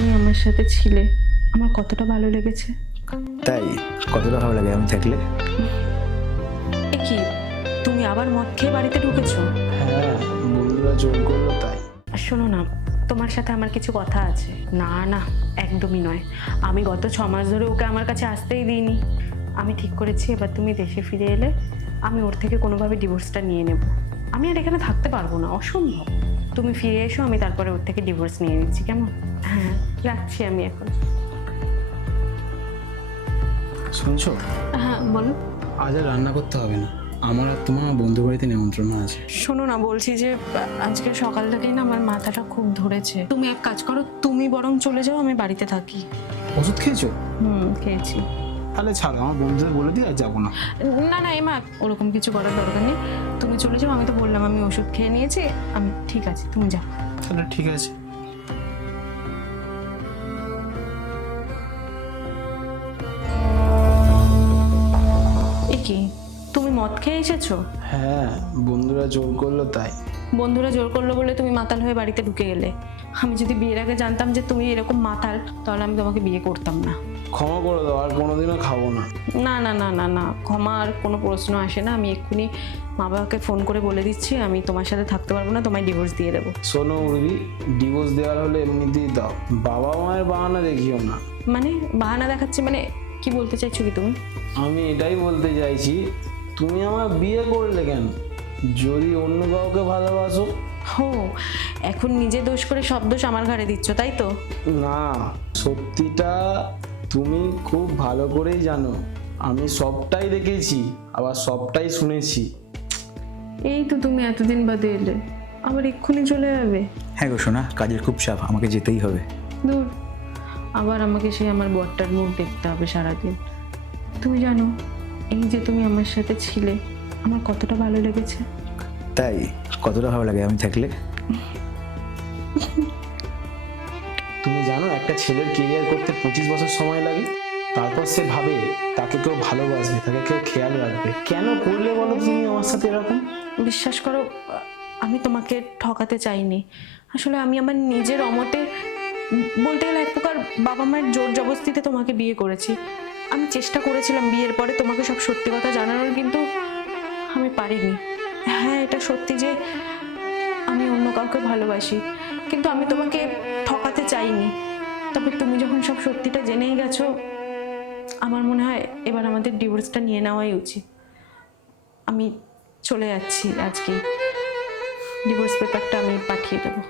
তুমি আমার সাথে ছিলে আমার কতটা ভালো লেগেছে। তাই কতটা ভালো লাগে আমি থাকলে? এ কি, তুমি আবার মদ খেয়ে বাড়িতে ঢুকেছো? হ্যাঁ, বন্ধুরা জোর করলো তাই। শোনো না, তোমার সাথে আমার কিছু কথা আছে। না না, একদমই নয়। আমি গত 6 মাস ধরে ওকে আমার কাছে আসতেই দিইনি। আমি ঠিক করেছি এবার তুমি দেশে ফিরে এলে আমি ওর থেকে কোনোভাবে ডিভোর্সটা নিয়ে নেব। আমি আর এখানে থাকতে পারবো না, অসম্ভব। তুমি ফিরে এসো, আমি তারপরে ওর থেকে ডিভোর্স নিয়ে নিচ্ছি, কেমন? হ্যাঁ, রাখছি আমি এখন। শুনছো, হ্যাঁ বলো। আজ আর রান্না করতে হবে না, আমার আর তোমার বন্ধু বাড়িতে নিমন্ত্রণ আছে। শোনো না, বলছি যে আজকে সকাল থেকেই না আমার মাথাটা খুব ধরেছে। তুমি এক কাজ করো, তুমি বরং চলে যাও, আমি বাড়িতে থাকি। ওষুধ খেয়েছো? খেয়েছি। তাহলে ছাড়ো, আমার বন্ধুদের বলে দিয়ে আর যাবো না। না না এমা, ওরকম কিছু করার দরকার নেই। তুমি চলে যাও, আমি তো বললাম আমি ওষুধ খেয়ে নিয়েছি, আমি ঠিক আছে, তুমি যাও। তাহলে ঠিক আছে। এ কি, তুমি মদ খেয়ে এসেছো? হ্যাঁ, বন্ধুরা জোর করলো তাই। বন্ধুরা জোর করলো বলে তুমি মাতাল হয়ে বাড়িতে ঢুকে গেলে। আমি যদি বিয়ের আগে জানতাম যে তুমি এরকম মাতাল, তাহলে আমি তোমাকে বিয়ে করতাম না। ক্ষমা করে দাও, আর কোনোদিনও খাবো না। না না না না না, ক্ষমা আর কোনো প্রশ্ন আসে না। আমি এক্ষুনি মা বাবাকে ফোন করে বলে দিচ্ছি আমি তোমার সাথে থাকতে পারবো না, তোমায় ডিভোর্স দিয়ে দেবো। শোনো উর্বি, ডিভোর্স দেওয়ার হলে এমনিতেই দাও, বাবা মায়ের বাহানা দেখিও না। মানে বাহানা দেখাচ্ছি মানে কি বলতে চাইছো কি তুমি? আমি এটাই বলতে চাইছি, তুমি আমার বিয়ে করলে কেন? যদি অন্য কাউকে ভালোবাসো। হো, এখন নিজে দোষ করে সব দোষ আমার ঘাড়ে দিচ্ছ, তাই তো? না, সত্যিটা তুমি খুব ভালো করেই জানো। আমি সবটাই দেখেছি, আবার সবটাই শুনেছি। এই তো তুমি এতদিন বাদে এলে, আবার এক্ষুনি চলে যাবে? হ্যাঁ গো সোনা, কাজের খুব চাপ, আমাকে যেতেই হবে। দূর, আবার আমাকে সেই আমার বরটার মুখ দেখতে হবে সারাদিন। তুমি জানো, এই যে তুমি আমার সাথে ছিলে আমার কতটা ভালো লেগেছে। তাই কতটা ভালো লাগে আমি থাকলে? তুমি জানো, একটা ছেলের কেরিয়ার করতে 25 বছর সময় লাগে। তারপর সে ভাবে তাকে কেউ ভালোবাসবে, তাকে কেউ খেয়াল রাখবে। কেন করলে বলো তুমি আমার সাথে এরকম? বিশ্বাস করো, আমি তোমাকে ঠকাতে চাইনি। আসলে আমি আমার নিজের অমতে, বলতে গেলে এক প্রকার বাবা মায়ের জোর জবরদস্তিতে তোমাকে বিয়ে করেছি। আমি চেষ্টা করেছিলাম বিয়ের পরে তোমাকে সব সত্যি কথা জানানোর, কিন্তু আমি পারিনি। হ্যাঁ, এটা সত্যি যে আমি অন্য কাউকে ভালোবাসি, কিন্তু আমি তোমাকে ঠকাতে চাইনি। তবে তুমি যখন সব সত্যিটা জেনেই গেছো, আমার মনে হয় এবার আমাদের ডিভোর্সটা নিয়ে নেওয়াই উচিত। আমি চলে যাচ্ছি আজকেই, ডিভোর্স পেপারটা আমি পাঠিয়ে দেবো।